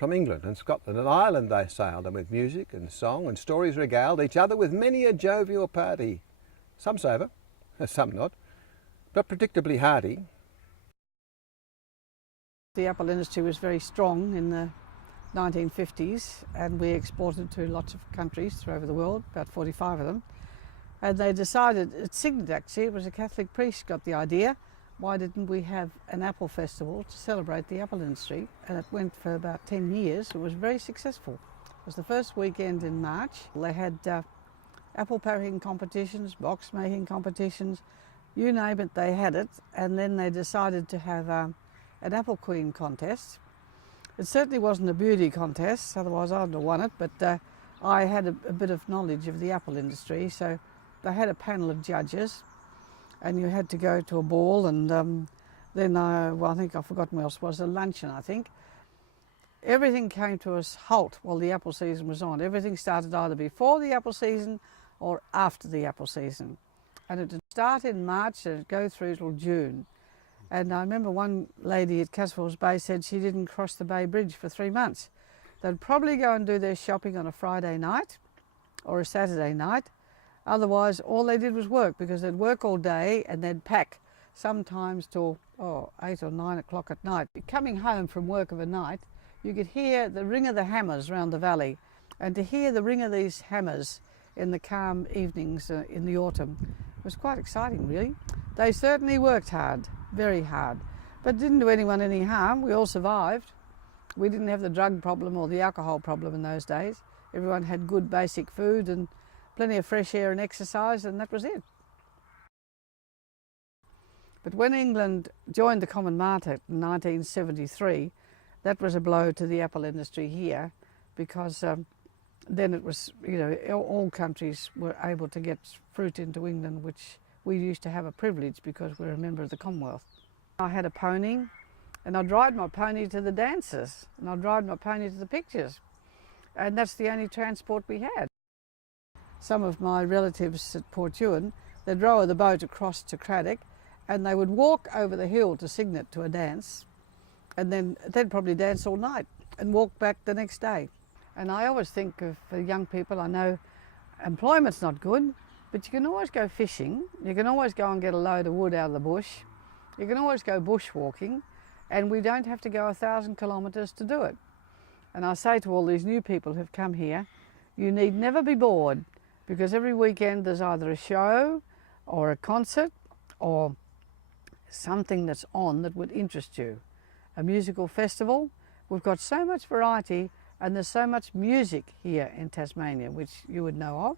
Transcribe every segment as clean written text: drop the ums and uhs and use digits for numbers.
from England and Scotland and Ireland they sailed, and with music and song and stories regaled each other with many a jovial party. Some sober, some not, but predictably hardy. The apple industry was very strong in the 1950s, and we exported to lots of countries through over the world, about 45 of them. And they decided, at Cygnet actually, it was a Catholic priest got the idea, why didn't we have an apple festival to celebrate the apple industry? And it went for about 10 years. It was very successful. It was the first weekend in March. They had apple packing competitions, box making competitions, you name it, they had it. And then they decided to have an apple queen contest. It certainly wasn't a beauty contest, otherwise I'd have won it, but I had a bit of knowledge of the apple industry, so they had a panel of judges, and you had to go to a ball, and then I think I've forgotten what else it was, a luncheon I think. Everything came to a halt while the apple season was on. Everything started either before the apple season or after the apple season. And it would start in March and it'd go through till June. And I remember one lady at Caswell's Bay said she didn't cross the Bay Bridge for 3 months. They'd probably go and do their shopping on a Friday night or a Saturday night. Otherwise, all they did was work, because they'd work all day and they'd pack, sometimes till 8 or 9 o'clock at night. Coming home from work of a night, you could hear the ring of the hammers around the valley. And to hear the ring of these hammers in the calm evenings in the autumn was quite exciting, really. They certainly worked hard, very hard, but didn't do anyone any harm. We all survived. We didn't have the drug problem or the alcohol problem in those days. Everyone had good basic food and plenty of fresh air and exercise, and that was it. But when England joined the common market in 1973, that was a blow to the apple industry here, because then it was, you know, all countries were able to get fruit into England, which we used to have a privilege because we're a member of the Commonwealth. I had a pony, and I'd ride my pony to the dances, and I'd ride my pony to the pictures, and that's the only transport we had. Some of my relatives at Port Ewan, they'd row the boat across to Craddock, and they would walk over the hill to Cygnet to a dance, and then they'd probably dance all night and walk back the next day. And I always think of young people, I know employment's not good, but you can always go fishing, you can always go and get a load of wood out of the bush, you can always go bushwalking, and we don't have to go 1,000 kilometres to do it. And I say to all these new people who've come here, you need never be bored, because every weekend there's either a show or a concert or something that's on that would interest you. A musical festival. We've got so much variety, and there's so much music here in Tasmania, which you would know of.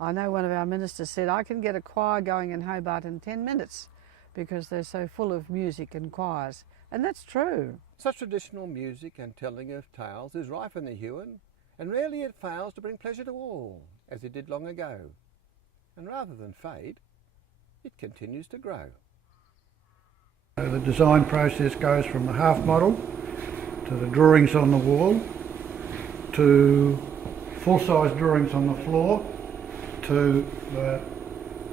I know one of our ministers said, I can get a choir going in Hobart in 10 minutes because they're so full of music and choirs. And that's true. Such traditional music and telling of tales is rife in the Huon, and rarely it fails to bring pleasure to all, as it did long ago. And rather than fade, it continues to grow. The design process goes from the half model to the drawings on the wall to full-size drawings on the floor to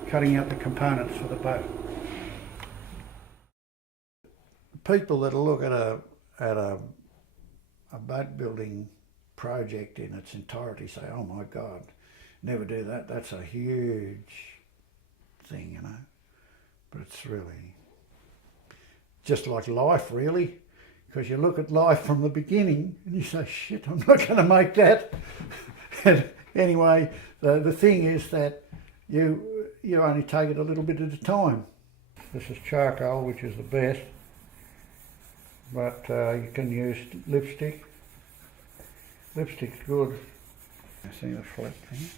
cutting out the components for the boat. People that look at a boat building project in its entirety say, oh my God, never do that, that's a huge thing, you know. But it's really just like life, really, because you look at life from the beginning and you say, shit, I'm not going to make that. And anyway, the thing is that you only take it a little bit at a time. This is charcoal, which is the best, but you can use lipstick. Lipstick's good. I see the flat thing.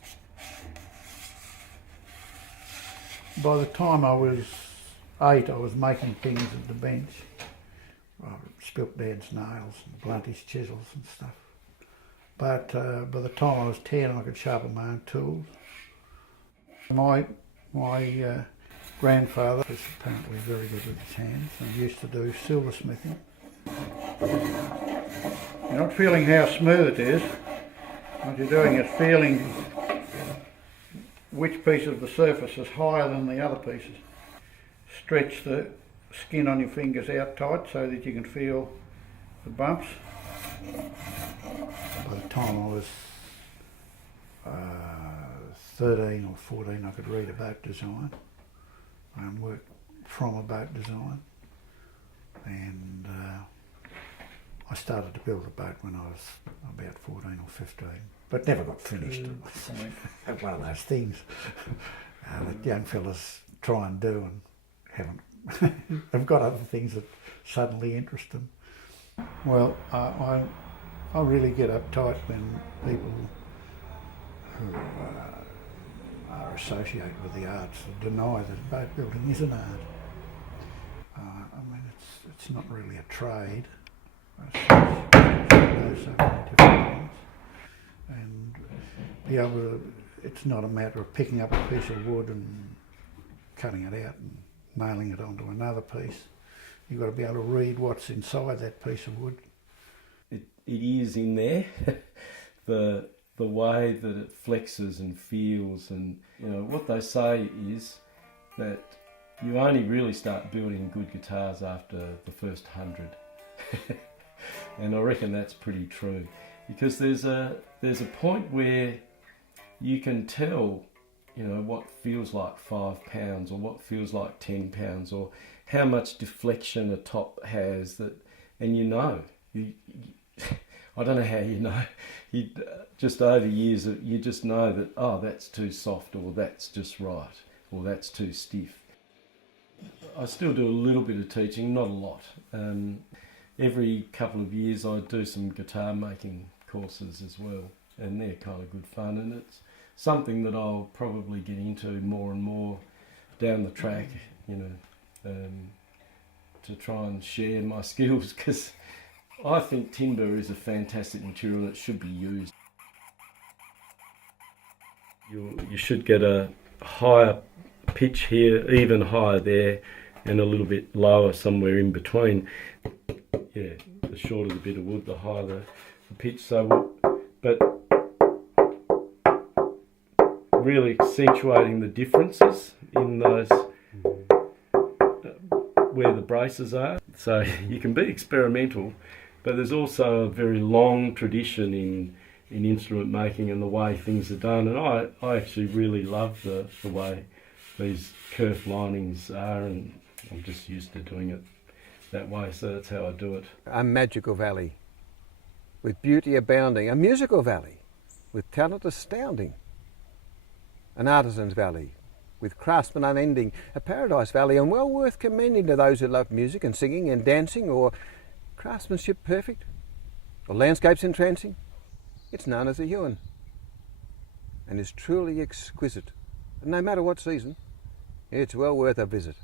By the time I was 8, I was making things at the bench. I spilt Dad's nails and blunt his chisels and stuff. But by the time I was 10, I could sharpen my own tools. My grandfather was apparently very good with his hands and used to do silversmithing. You're not feeling how smooth it is. What you're doing is feeling which piece of the surface is higher than the other pieces. Stretch the skin on your fingers out tight so that you can feel the bumps. by the time I was 13 or 14, I could read about design and work from a boat design. And I started to build a boat when I was about 14 or 15, but never got finished. One of those things that young fellas try and do and haven't. They've got other things that suddenly interest them. Well, I really get uptight when people who are associated with the arts deny that boat building is an art. I mean, it's not really a trade. It knows so many different things, and be able to, it's not a matter of picking up a piece of wood and cutting it out and nailing it onto another piece. You've got to be able to read what's inside that piece of wood. It is in there, the way that it flexes and feels, and what they say is that you only really start building good guitars after the first 100. And I reckon that's pretty true, because there's a point where you can tell, what feels like 5 pounds or what feels like 10 pounds, or how much deflection a top has, and I don't know how you know. Just over years, you just know that, oh, that's too soft, or that's just right, or that's too stiff. I still do a little bit of teaching, not a lot. Every couple of years I do some guitar making courses as well, and they're kind of good fun, and it's something that I'll probably get into more and more down the track, to try and share my skills, because I think timber is a fantastic material and it should be used. You should get a higher pitch here, even higher there, and a little bit lower somewhere in between. Yeah, the shorter the bit of wood, the higher the pitch. But really accentuating the differences in those where the braces are. So you can be experimental, but there's also a very long tradition in instrument making and the way things are done. And I actually really love the way these kerf linings are, and I'm just used to doing it that way, so that's how I do it. A magical valley with beauty abounding, a musical valley with talent astounding, an artisan's valley with craftsmen unending, a paradise valley and well worth commending to those who love music and singing and dancing, or craftsmanship perfect, or landscapes entrancing. It's known as the Huon and is truly exquisite, and no matter what season, it's well worth a visit.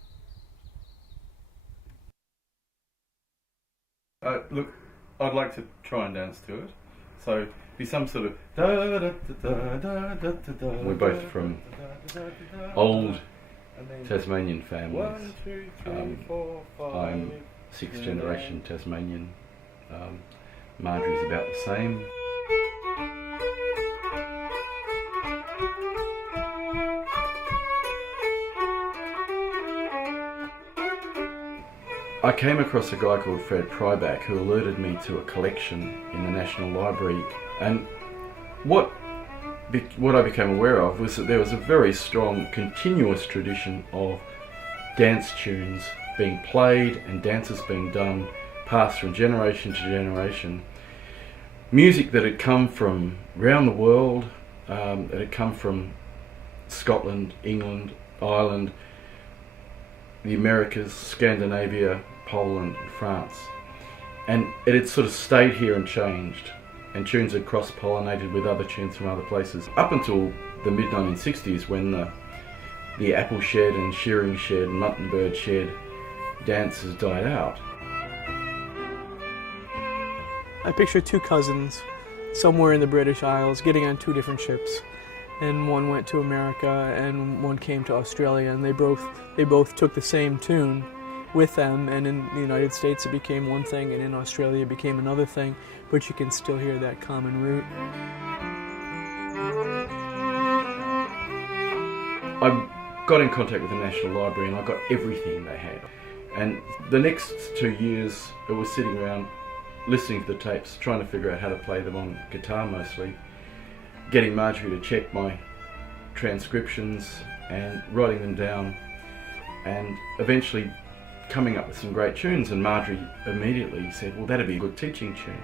Look, I'd like to try and dance to it. So be some sort of da da da da da da. We're both from old Tasmanian families. I'm 6th generation Tasmanian. Marjorie's about the same. I came across a guy called Fred Pryback who alerted me to a collection in the National Library, and what I became aware of was that there was a very strong continuous tradition of dance tunes being played and dances being done, passed from generation to generation. Music that had come from around the world, that had come from Scotland, England, Ireland, the Americas, Scandinavia, Poland and France, and it had sort of stayed here and changed, and tunes had cross-pollinated with other tunes from other places up until the mid-1960s, when the apple shed and shearing shed and mutton bird shed dances died out. I picture 2 cousins somewhere in the British Isles getting on 2 different ships, and one went to America and one came to Australia, and they both took the same tune with them, and in the United States it became one thing, and in Australia it became another thing, but you can still hear that common root. I got in contact with the National Library and I got everything they had, and the next 2 years it was sitting around listening to the tapes, trying to figure out how to play them on guitar mostly, getting Marjorie to check my transcriptions and writing them down, and eventually coming up with some great tunes. And Marjorie immediately said, well, that'd be a good teaching tune.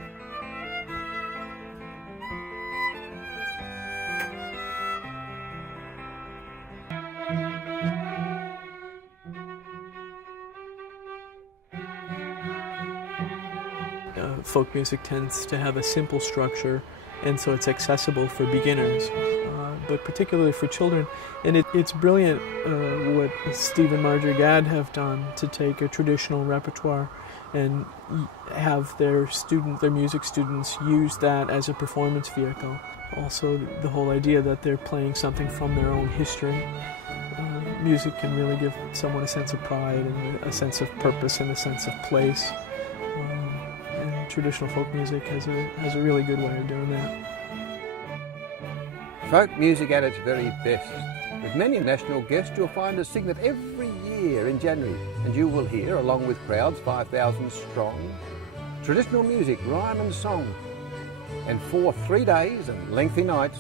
Folk music tends to have a simple structure, and so it's accessible for beginners, but particularly for children. And it's brilliant what Steve and Marjorie Gadd have done to take a traditional repertoire and have their music students use that as a performance vehicle. Also, the whole idea that they're playing something from their own history. Music can really give someone a sense of pride and a sense of purpose and a sense of place. Traditional folk music has a really good way of doing that. Folk music at its very best. With many national guests, you'll find a Cygnet every year in January, and you will hear, along with crowds 5,000 strong, traditional music, rhyme and song. And for 3 days and lengthy nights,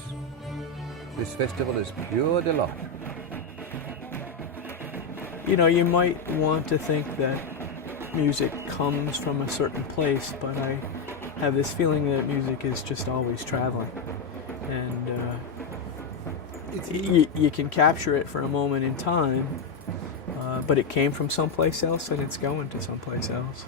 this festival is pure delight. You know, you might want to think that music comes from a certain place, but I have this feeling that music is just always traveling, and you can capture it for a moment in time, but it came from someplace else and it's going to someplace else.